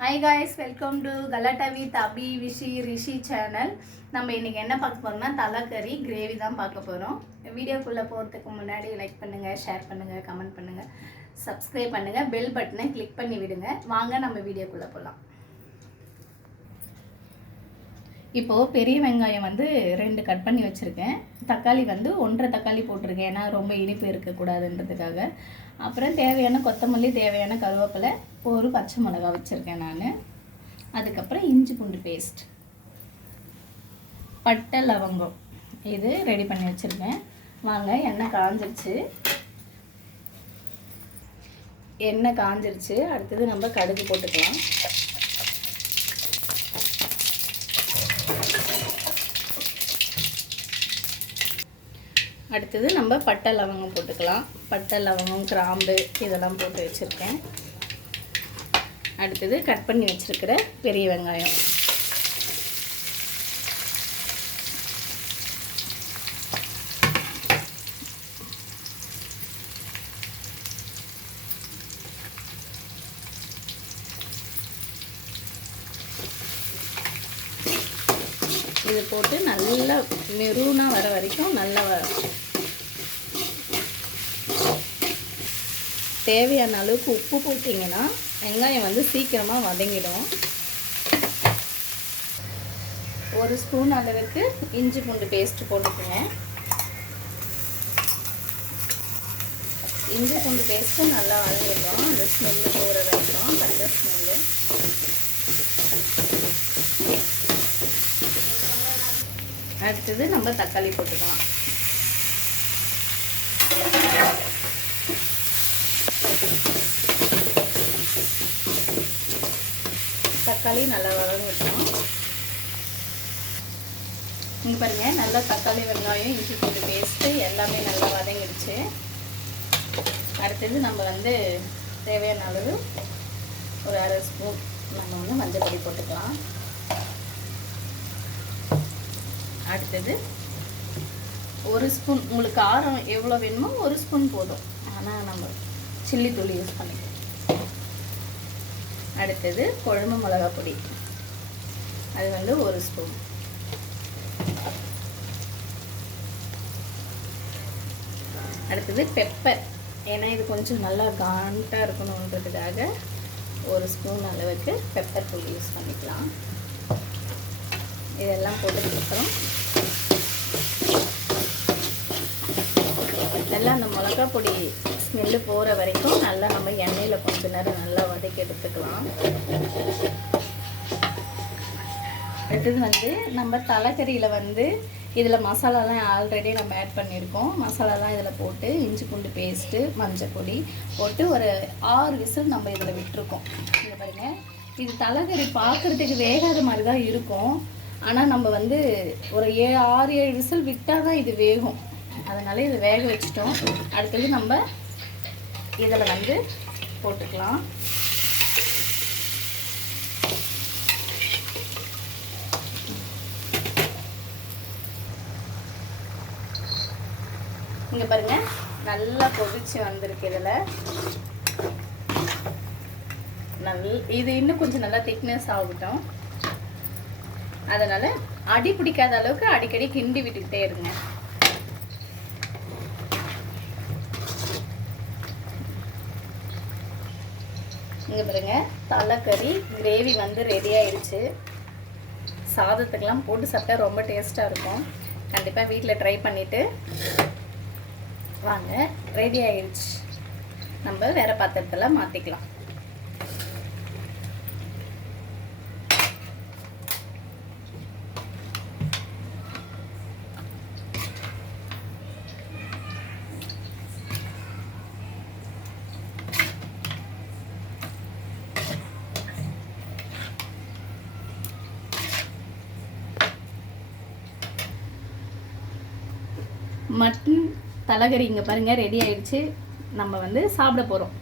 Hi guys, welcome to Galatta with Abi Vishi Rishi channel. நம்ம இன்றைக்கி என்ன பார்க்க போகிறோம்னா தலைக்கறி கிரேவி தான் பார்க்க போகிறோம். வீடியோக்குள்ளே போகிறதுக்கு முன்னாடி லைக் பண்ணுங்கள், ஷேர் பண்ணுங்கள், கமெண்ட் பண்ணுங்கள், சப்ஸ்கிரைப் பண்ணுங்கள், பெல் பட்டனை கிளிக் பண்ணி விடுங்க. வாங்க நம்ம வீடியோக்குள்ளே போகலாம். இப்போது பெரிய வெங்காயம் வந்து 2 கட் பண்ணி வச்சுருக்கேன். தக்காளி வந்து 1.5 தக்காளி போட்டிருக்கேன், ஏன்னா ரொம்ப இனிப்பு இருக்கக்கூடாதுன்றதுக்காக. அப்புறம் தேவையான கொத்தமல்லி, தேவையான கருவேப்பிலை, ஒரு பச்சை மிளகா வச்சுருக்கேன் நான். அதுக்கப்புறம் இஞ்சி பூண்டு பேஸ்ட், பட்டை லவங்கம் இது ரெடி பண்ணி வச்சுருக்கேன். வாங்க, எண்ணெய் காஞ்சிருச்சு. அடுத்தது நம்ம கடுகு போட்டுக்கலாம். அடுத்தது நம்ம பட்டை லவங்கம் போட்டுக்கலாம். பட்டை லவங்கம், கிராம்பு இதெல்லாம் போட்டு வச்சுருக்கேன். அடுத்தது கட் பண்ணி வச்சுருக்கிற பெரிய வெங்காயம், இது போட்டு நல்லா மெரூனாக வர வரைக்கும் நல்லா தேவையான அளவுக்கு உப்பு போட்டிங்கன்னா வெங்காயம் வந்து சீக்கிரமாக வதங்கிடும். 1 ஸ்பூன் அளவுக்கு இஞ்சி பூண்டு பேஸ்ட்டு போட்டுக்கோங்க. இஞ்சி பூண்டு பேஸ்ட்டு நல்லா வதங்கிடும், அந்த ஸ்மெல்லு போகிற வரைக்கும், பச்சை ஸ்மெல்லு. அடுத்தது நம்ம தக்காளி போட்டுக்கலாம். தக்காளி நல்லா வதங்கிட்டோம். இங்கே பாருங்கள், நல்லா தக்காளி, வெங்காயம், இஞ்சி பூண்டு பேஸ்ட்டு எல்லாமே நல்லா வதங்கிடுச்சு. அடுத்தது நம்ம வந்து தேவையான அளவு ஒரு 1/2 ஸ்பூன் நம்ம வந்து மஞ்சள் பொடி போட்டுக்கலாம். அடுத்தது 1 ஸ்பூன், உங்களுக்கு காரம் எவ்வளோ வேணுமோ 1 ஸ்பூன் போதும், ஆனால் நம்ம சில்லி தூள் யூஸ் பண்ணிக்கலாம். அடுத்தது குழம்பு மிளகா பொடி, அது வந்து 1 ஸ்பூன். அடுத்தது பெப்பர், ஏன்னா இது கொஞ்சம் நல்லா காண்டாக இருக்கணுன்றதுக்காக 1 ஸ்பூன் அளவுக்கு பெப்பர் தூள் யூஸ் பண்ணிக்கலாம். இதெல்லாம் போட்டதுக்கப்புறம் நல்லா அந்த மிளகா பொடி ஸ்மெல்லு போகிற வரைக்கும் நல்லா நம்ம எண்ணெயில் கொஞ்சம் நேரம் நல்லா வதக்கி எடுத்துக்கலாம். அடுத்தது வந்து நம்ம தலைக்கறியில் வந்து இதில் மசாலாலாம் ஆல்ரெடி நம்ம ஆட் பண்ணியிருக்கோம். மசாலாலாம் இதில் போட்டு இஞ்சி பூண்டு பேஸ்ட்டு, மஞ்சள் பொடி போட்டு ஒரு 6 விசில் நம்ம இதில் விட்டுருக்கோம். இங்கே பாருங்கள், இது தலைக்கறி பார்க்குறதுக்கு வேகாத மாதிரி தான் இருக்கும், ஆனால் நம்ம வந்து ஒரு 6-7 விசில் விட்டால் தான் இது வேகும். அதனால் இது வேக வச்சிட்டோம். அடுத்தது நம்ம இதில் வந்து போட்டுக்கலாம். இங்கே பாருங்கள், நல்லா கொதிச்சு வந்திருக்கு. இது இன்னும் கொஞ்சம் நல்லா திக்னஸ் ஆகட்டும். அதனால் அடி பிடிக்காத அளவுக்கு அடிக்கடி கிண்டி விட்டுக்கிட்டே இருங்க. இங்கே பாருங்க, தலைக்கறி கிரேவி வந்து ரெடி ஆயிடுச்சு. சாதத்துக்கெல்லாம் போட்டு சாப்பிட்டா ரொம்ப டேஸ்ட்டாக இருக்கும். கண்டிப்பாக வீட்டில் ட்ரை பண்ணிவிட்டு வாங்க. ரெடி ஆயிடுச்சு. நம்ம வேறு பாத்திரத்தில் மாற்றிக்கலாம். மட்டன் தலைக்கறி இங்கே பாருங்கள் ரெடி ஆயிடுச்சு. நம்ம வந்து சாப்பிட போகிறோம்.